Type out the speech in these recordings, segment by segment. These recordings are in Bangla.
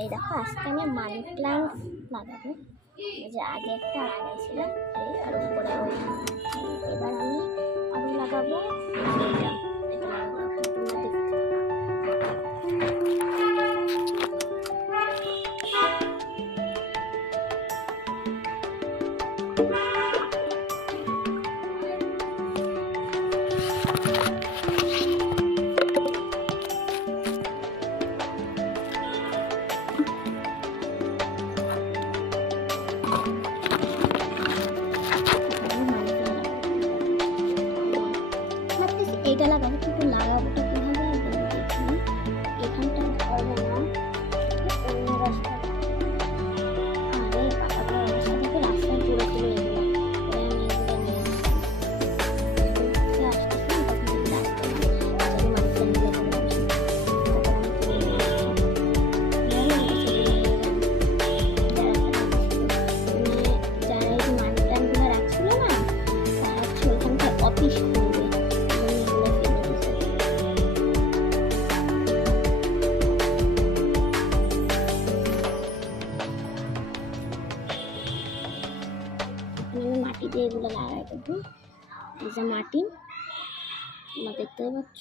এই দেখো আজকে আমি মানি প্ল্যান্ট লাগাবো, যে আগে একটা লাগাইছিলাম এই আর উপরে ওই। এবার আমি আরো লাগাবো এটা, এটা লাগাবো তোমরা দেখতে। এইটা লাগাবো, কিন্তু লাগাবোটা কিভাবে দেখুন। এখানটা হবে না, অন্য রাস্তা আরে পাতাগুলো রাস্তা থেকে রাস্তায় পুরো তুলে এগুলো আমি এগুলো নিয়ে মাটি দিয়ে এগুলো লাগাই দেবো। এই যে মাটি তোমরা দেখতে পাচ্ছ,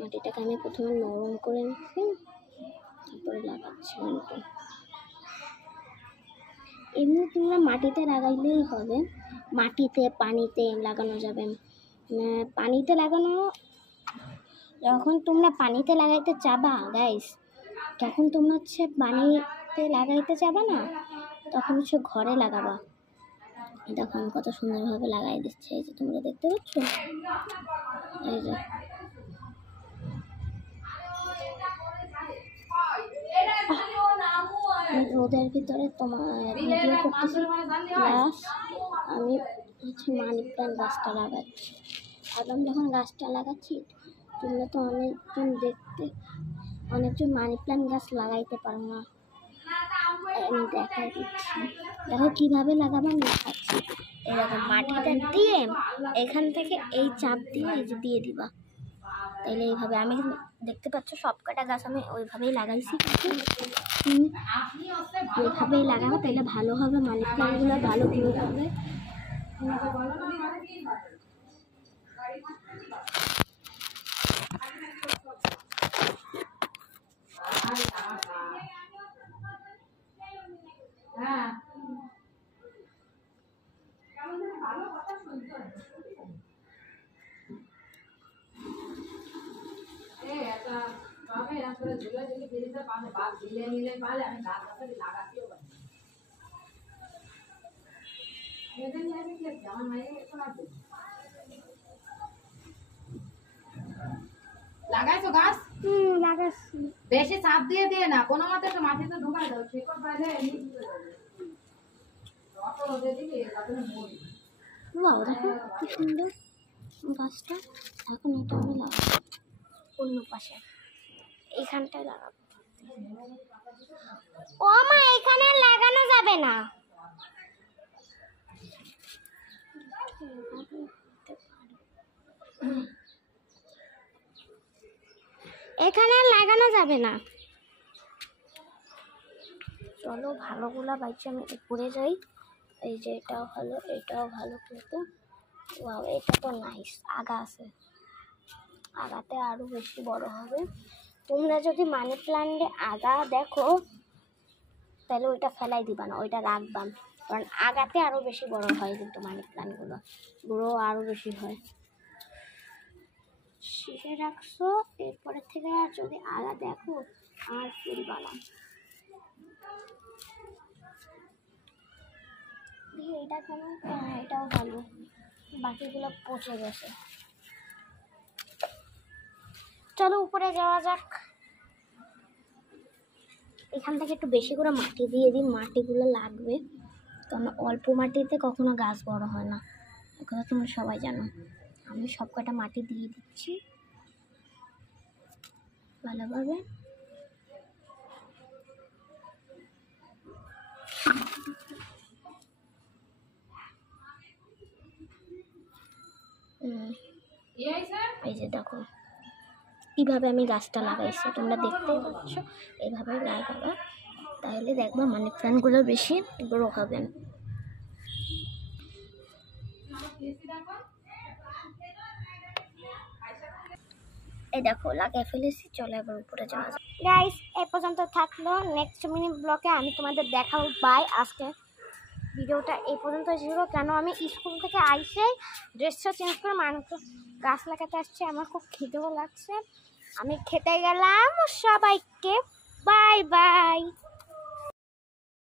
মাটিটাকে আমি প্রথমে নরম করে নিচ্ছি, তারপরে লাগাচ্ছি। এমনি তোমরা মাটিতে লাগাইলেই হবে, মাটিতে পানিতে লাগানো যাবে। পানিতে লাগানো, যখন তোমরা পানিতে লাগাইতে চাবা গাইস, তখন তোমরা হচ্ছে পানিতে লাগাইতে যাবা না, তখন হচ্ছে ঘরে লাগাবা। দেখো আমি কত সুন্দরভাবে লাগাই দিচ্ছি, এই যে তোমরা দেখতে পাচ্ছ। এই যে রোদের ভিতরে তোমার ভিডিও করতেছি, প্লাস আমি হচ্ছে মানি প্ল্যান্ট গাছটা লাগাচ্ছি। আর আমি যখন গাছটা লাগাচ্ছি, তোমরা তো অনেকজন মানি প্ল্যান্ট গাছ লাগাইতে পারো না, আমি দেখাই দিচ্ছি। দেখো কিভাবে লাগাবো আমি দেখাচ্ছি। এরকম মাটিটা দিয়ে এখান থেকে এই চাপ দিয়ে এই যে দিয়ে দিবা, তাইলে এইভাবে আমি দেখতে পাচ্ছ সবকটা গাছ আমি ওইভাবেই লাগাইছি। ওইভাবেই লাগাবো, তাইলে ভালো হবে, মানি প্ল্যান্টগুলো ভালো গ্রো হবে। লাগাইছো গাছ? লাগাচ্ছি। বেশি চাপ দিয়ে দিয়ে না, কোনো মতে তো মাটিতে ঢুকাই দাও, শিকড় পাইলে বাবা দেখো কি সুন্দর গাছটা। এখন এটা আমি লাগাবো অন্য পাশে, এইখানটায় লাগাবো। ও মা, এখানে লাগানো যাবে না, এখানে লাগানো যাবে না। চলো ভালোগুলা বাইছে আমি উপরে যাই। এই যে এটাও ভালো, এটাও ভালো, কিন্তু এটা তো নাইস, আগা আছে, আগাতে আরো বেশি বড় হবে। তোমরা যদি মানি প্ল্যান্টে আগা দেখো, তাহলে ওইটা ফেলাই দিবা না, ওইটা রাখবা, কারণ আগাতে আরো বেশি বড় হয়, কিন্তু মানি প্ল্যান্টগুলো গ্রো আরো বেশি হয়। শিখে রাখছো, এরপরে থেকে আর যদি আগা দেখো আর ফুল বানাও। এটা কেমন? এটাও ভালো, বাকিগুলো পচে গেছে। চলো উপরে যাওয়া যাক। এখান থেকে একটু বেশি করে মাটি দিয়ে দিই, মাটিগুলো লাগবে, কারণ অল্প মাটিতে কখনো গাছ বড় হয় না, কথা তোমরা সবাই জানো। আমি সব কটা মাটি দিয়ে দিচ্ছি ভালোভাবে। এই যে দেখো কীভাবে আমি গাছটা লাগাইছি তোমরা দেখতেই পাচ্ছ। এইভাবে লাগাবা, তাহলে দেখবা মানি প্ল্যান্টগুলো বেশি গ্রো হবে। এই দেখো লাগিয়ে ফেলেছি, চলো এবার উপরে যাওয়া যায়। গাইস এই পর্যন্ত থাকলো, নেক্সট মিনি ব্লগে আমি তোমাদের দেখাবো। বাই। আজকে ভিডিওটা এই পর্যন্ত ছিল, কেন আমি স্কুল থেকে আইসেই ড্রেসটা চেঞ্জ করে মানুষ গাছ লাগাতে আসছে, আমার খুব খিদেও লাগছে, আমি খেতে গেলাম। সবাইকে বাই বাই।